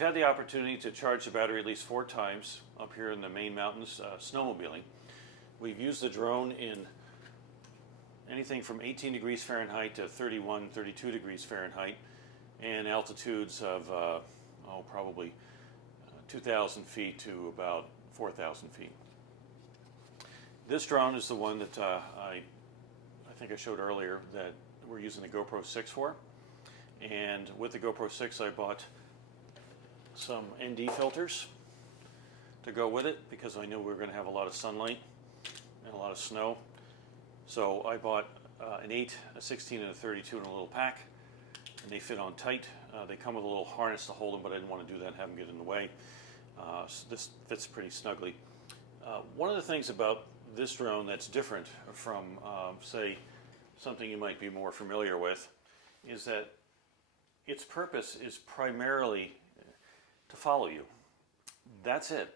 we've had the opportunity to charge the battery at least 4 times up here in the main mountains snowmobiling. We've used the drone in anything from 18 degrees Fahrenheit to 31, 32 degrees Fahrenheit, and altitudes of probably 2,000 feet to about 4,000 feet. This drone is the one that I think I showed earlier that we're using the GoPro 6 for. And with the GoPro 6 I bought some ND filters to go with it because I knew we were going to have a lot of sunlight and a lot of snow. So I bought an 8, a 16, and a 32 in a little pack, and they fit on tight. They come with a little harness to hold them, but I didn't want to do that and have them get in the way. So this fits pretty snugly. One of the things about this drone that's different from, say, something you might be more familiar with is that its purpose is primarily to follow you. That's it.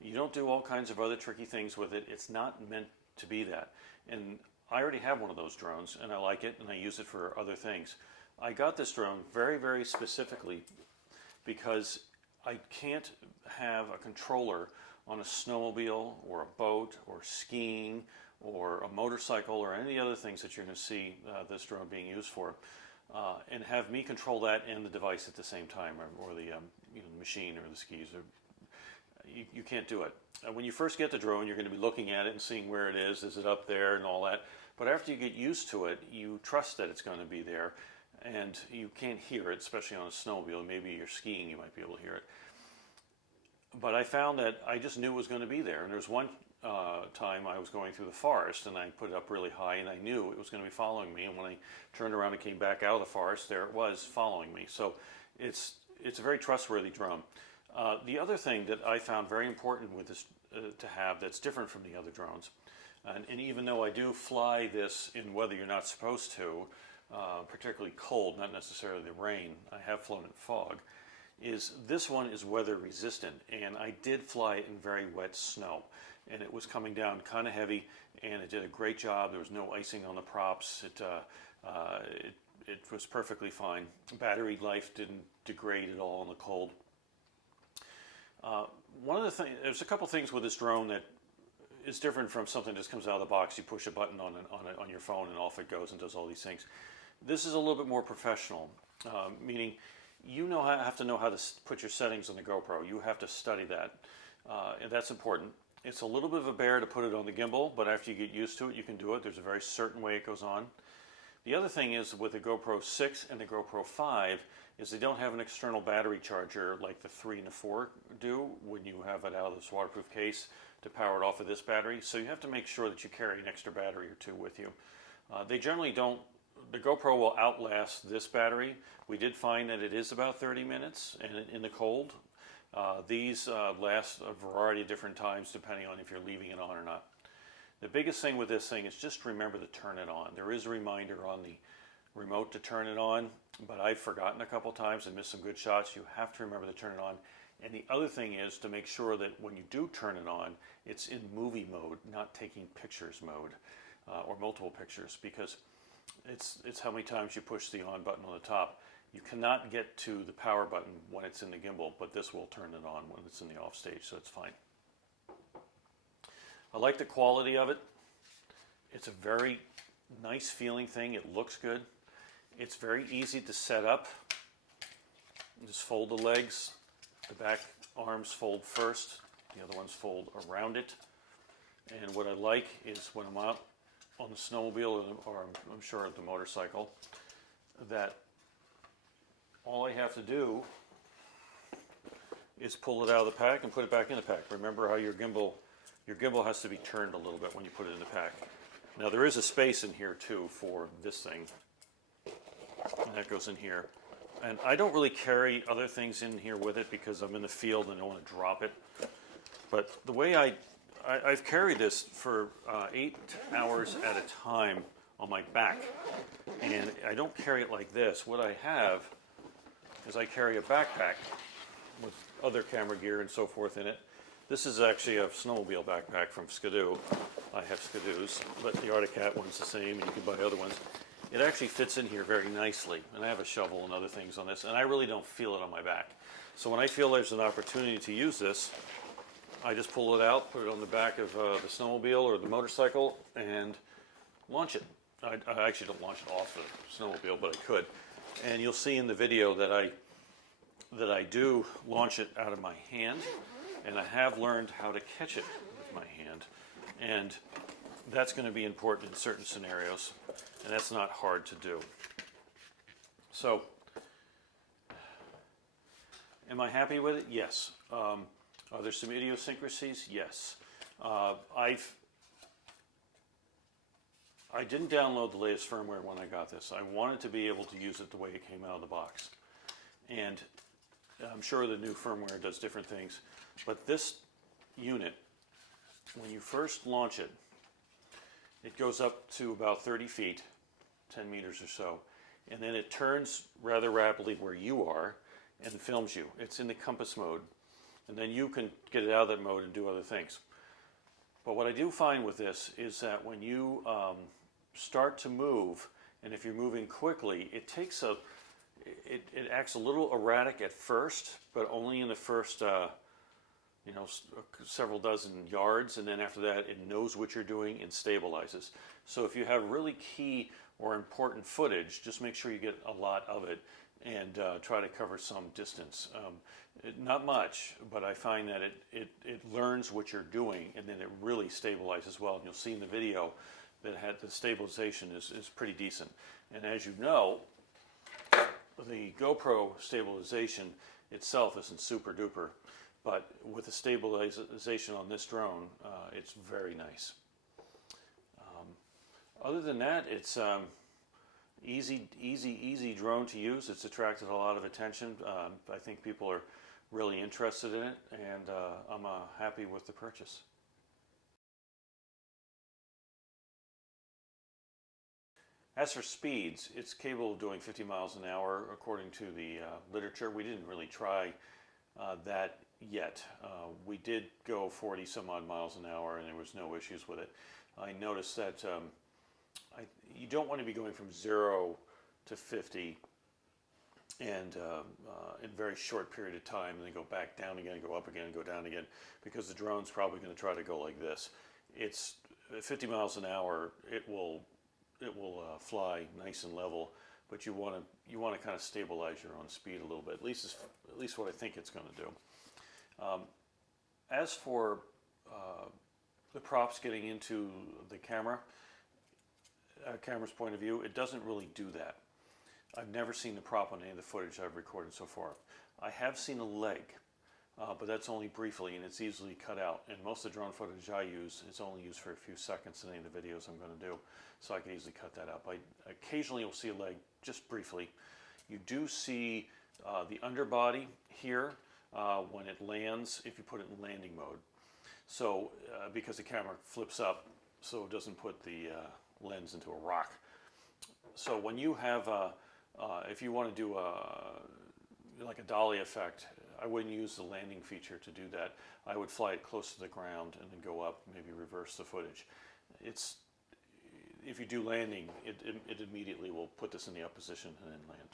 You don't do all kinds of other tricky things with it. It's not meant to be that. And I already have one of those drones, and I like it, and I use it for other things. I got this drone very, very specifically because I can't have a controller on a snowmobile or a boat or skiing or a motorcycle or any other things that you're going to see this drone being used for, and have me control that and the device at the same time, or the machine or the skis. You can't do it. When you first get the drone, you're going to be looking at it and seeing where it is it up there, and all that. But after you get used to it, you trust that it's going to be there, and you can't hear it, especially on a snowmobile. Maybe you're skiing, you might be able to hear it. But I found that I just knew it was going to be there. And there was one time I was going through the forest, and I put it up really high, and I knew it was going to be following me. And when I turned around and came back out of the forest, there it was following me. So it's a very trustworthy drone. The other thing that I found very important with this to have that's different from the other drones, and even though I do fly this in weather you're not supposed to, particularly cold, not necessarily the rain, I have flown in fog, is this one is weather resistant, and I did fly it in very wet snow, and it was coming down kind of heavy, and it did a great job. There was no icing on the props. It was perfectly fine. Battery life didn't degrade at all in the cold. One of the things, there's a couple things with this drone that is different from something that just comes out of the box. You push a button on your phone and off it goes and does all these things. This is a little bit more professional, meaning you have to know how to put your settings on the GoPro. You have to study that, and that's important. It's a little bit of a bear to put it on the gimbal, but after you get used to it, you can do it. There's a very certain way it goes on. The other thing is with the GoPro 6 and the GoPro 5 is they don't have an external battery charger like the 3 and the 4 do when you have it out of this waterproof case to power it off of this battery. So you have to make sure that you carry an extra battery or two with you. They generally don't. The GoPro will outlast this battery. We did find that it is about 30 minutes in the cold. These last a variety of different times depending on if you're leaving it on or not. The biggest thing with this thing is just remember to turn it on. There is a reminder on the remote to turn it on, but I've forgotten a couple times and missed some good shots. You have to remember to turn it on. And the other thing is to make sure that when you do turn it on, it's in movie mode, not taking pictures mode or multiple pictures, because it's how many times you push the on button on the top. You cannot get to the power button when it's in the gimbal, but this will turn it on when it's in the off stage, so it's fine. I like the quality of it. It's a very nice feeling thing. It looks good. It's very easy to set up. Just fold the legs. The back arms fold first. The other ones fold around it. And what I like is when I'm out on the snowmobile, or I'm sure the motorcycle, that all I have to do is pull it out of the pack and put it back in the pack. Remember how your gimbal has to be turned a little bit when you put it in the pack. Now there is a space in here too for this thing, and that goes in here. And I don't really carry other things in here with it because I'm in the field and I don't want to drop it. But the way I've carried this for 8 hours at a time on my back, and I don't carry it like this. What I have is I carry a backpack with other camera gear and so forth in it. This is actually a snowmobile backpack from Skidoo. I have Skidoos, but the Arctic Cat one's the same, and you can buy other ones. It actually fits in here very nicely, and I have a shovel and other things on this, and I really don't feel it on my back. So when I feel there's an opportunity to use this, I just pull it out, put it on the back of the snowmobile or the motorcycle, and launch it. I actually don't launch it off the snowmobile, but I could. And you'll see in the video that I do launch it out of my hand, and I have learned how to catch it with my hand. And that's going to be important in certain scenarios, and that's not hard to do. So, am I happy with it? Yes. Are there some idiosyncrasies? Yes. I didn't download the latest firmware when I got this. I wanted to be able to use it the way it came out of the box. And I'm sure the new firmware does different things. But this unit, when you first launch it, it goes up to about 30 feet, 10 meters or so. And then it turns rather rapidly where you are and films you. It's in the compass mode. And then you can get it out of that mode and do other things. But what I do find with this is that when you start to move, and if you're moving quickly, it acts a little erratic at first, but only in the first several dozen yards, and then after that it knows what you're doing and stabilizes. So if you have really key or important footage, just make sure you get a lot of it and try to cover some distance. Not much, but I find that it learns what you're doing, and then it really stabilizes well. And you'll see in the video that the stabilization is pretty decent. And as you know, the GoPro stabilization itself isn't super duper, but with the stabilization on this drone, it's very nice. Other than that, it's easy drone to use. It's attracted a lot of attention. I think people are really interested in it, and I'm happy with the purchase. As for speeds, it's capable of doing 50 miles an hour according to the literature. We didn't really try that yet. We did go 40 some odd miles an hour, and there was no issues with it. I noticed that you don't want to be going from 0 to 50 and in a very short period of time, and then go back down again, go up again, go down again, because the drone's probably going to try to go like this. It's 50 miles an hour. It will fly nice and level, but you want to kind of stabilize your own speed a little bit. At least what I think it's going to do. As for the props getting into the camera's point of view, it doesn't really do that. I've never seen the prop on any of the footage I've recorded so far. I have seen a leg, but that's only briefly, and it's easily cut out. And most of the drone footage I use, it's only used for a few seconds in any of the videos I'm going to do, so I can easily cut that out. Occasionally you'll see a leg, just briefly. You do see the underbody here when it lands, if you put it in landing mode. So, because the camera flips up, so it doesn't put the lens into a rock. So when you have, if you want to do like a dolly effect, I wouldn't use the landing feature to do that. I would fly it close to the ground and then go up, maybe reverse the footage. If you do landing, it immediately will put this in the up position and then land.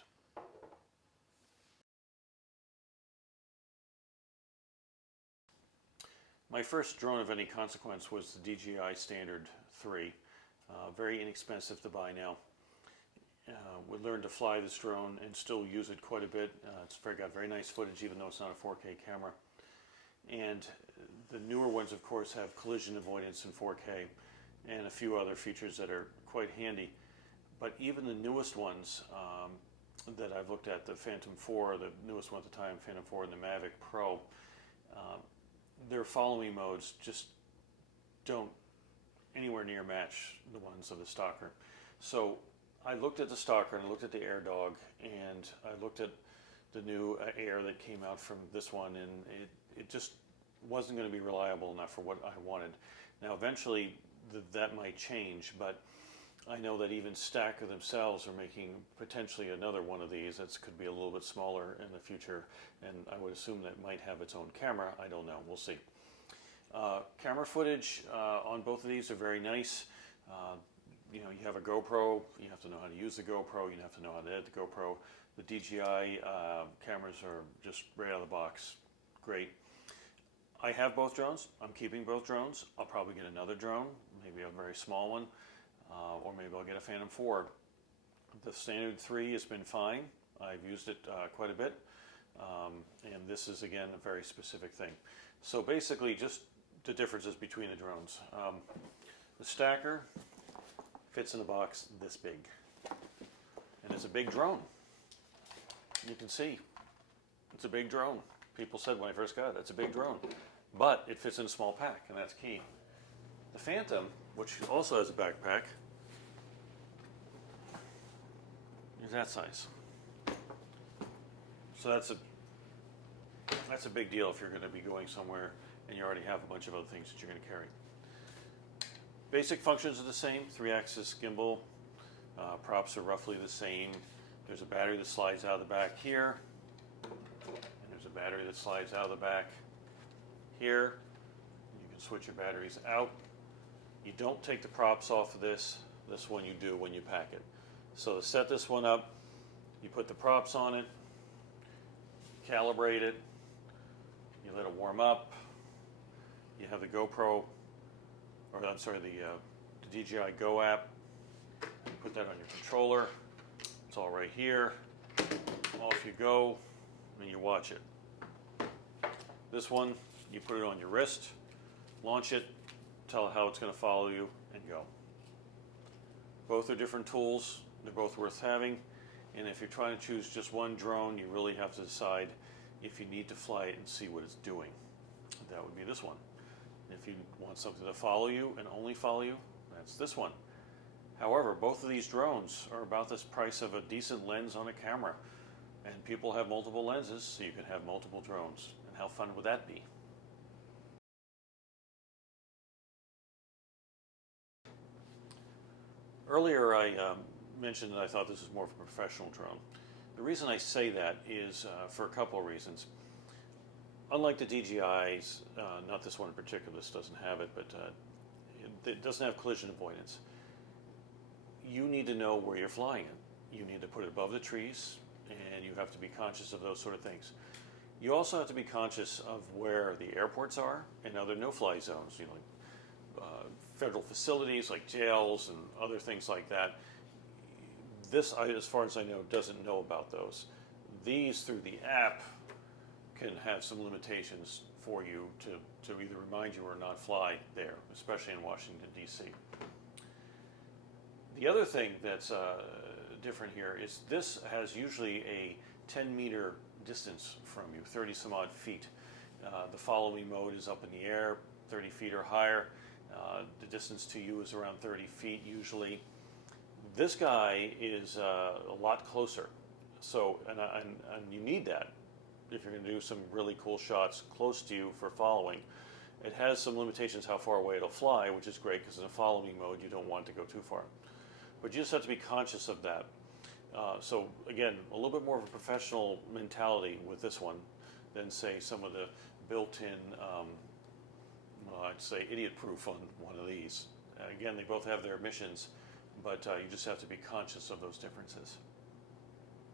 My first drone of any consequence was the DJI Standard 3. Very inexpensive to buy now. We learned to fly this drone and still use it quite a bit. It's got very nice footage, even though it's not a 4K camera. And the newer ones, of course, have collision avoidance in 4K and a few other features that are quite handy. But even the newest ones that I've looked at, the Phantom 4, the newest one at the time, Phantom 4 and the Mavic Pro, their follow-me modes just don't anywhere near match the ones of the Staaker. So I looked at the Staaker and I looked at the AirDog, and I looked at the new Air that came out from this one, and it just wasn't going to be reliable enough for what I wanted. Now eventually that might change, but I know that even Staaker themselves are making potentially another one of these that could be a little bit smaller in the future, and I would assume that might have its own camera. I don't know. We'll see. Camera footage on both of these are very nice. You have a GoPro, you have to know how to use the GoPro, you have to know how to edit the GoPro. The DJI cameras are just right out of the box. Great. I have both drones. I'm keeping both drones. I'll probably get another drone, maybe a very small one, or maybe I'll get a Phantom 4. The standard 3 has been fine. I've used it quite a bit. And this is, again, a very specific thing. So basically, just the differences between the drones. The Staaker fits in a box this big. And it's a big drone. You can see, it's a big drone. People said when I first got it, it's a big drone. But it fits in a small pack, and that's key. The Phantom, which also has a backpack, is that size. So that's a big deal if you're going to be going somewhere and you already have a bunch of other things that you're going to carry. Basic functions are the same, 3-axis gimbal. Props are roughly the same. There's a battery that slides out of the back here. And there's a battery that slides out of the back here. You can switch your batteries out. You don't take the props off of this. This one you do when you pack it. So to set this one up, you put the props on it, calibrate it, you let it warm up, you have the GoPro, or I'm sorry, the DJI Go app, you put that on your controller, it's all right here, off you go, and you watch it. This one, you put it on your wrist, launch it, tell it how it's going to follow you, and go. Both are different tools, they're both worth having. And if you're trying to choose just one drone, you really have to decide if you need to fly it and see what it's doing. That would be this one. If you want something to follow you and only follow you, that's this one. However, both of these drones are about the price of a decent lens on a camera. And people have multiple lenses, so you can have multiple drones. And how fun would that be? Earlier I mentioned that I thought this was more of a professional drone. The reason I say that is for a couple of reasons. Unlike the DJIs, not this one in particular, this doesn't have it, but it doesn't have collision avoidance. You need to know where you're flying it. You need to put it above the trees, and you have to be conscious of those sort of things. You also have to be conscious of where the airports are and other no-fly zones, you know, like federal facilities like jails and other things like that. This, as far as I know, doesn't know about those. These, through the app, can have some limitations for you to either remind you or not fly there, especially in Washington, D.C. The other thing that's different here is this has usually a 10-meter distance from you, 30 some odd feet. The follow me mode is up in the air, 30 feet or higher. The distance to you is around 30 feet usually. This guy is a lot closer. So, and you need that if you're going to do some really cool shots close to you for following. It has some limitations how far away it'll fly, which is great because in a follow me mode you don't want to go too far. But you just have to be conscious of that. So again, a little bit more of a professional mentality with this one than say some of the built-in, well, I'd say idiot-proof on one of these. Again, they both have their missions, but you just have to be conscious of those differences.